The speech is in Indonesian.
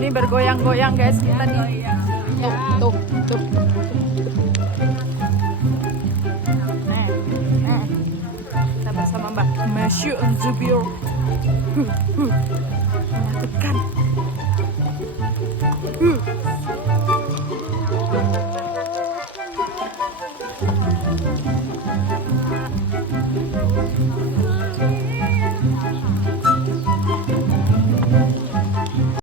Ini bergoyang-goyang guys kita nih. Tuh, tuh, tuh. Kita bersama Mbak Monsieur Zubir. Menakutkan.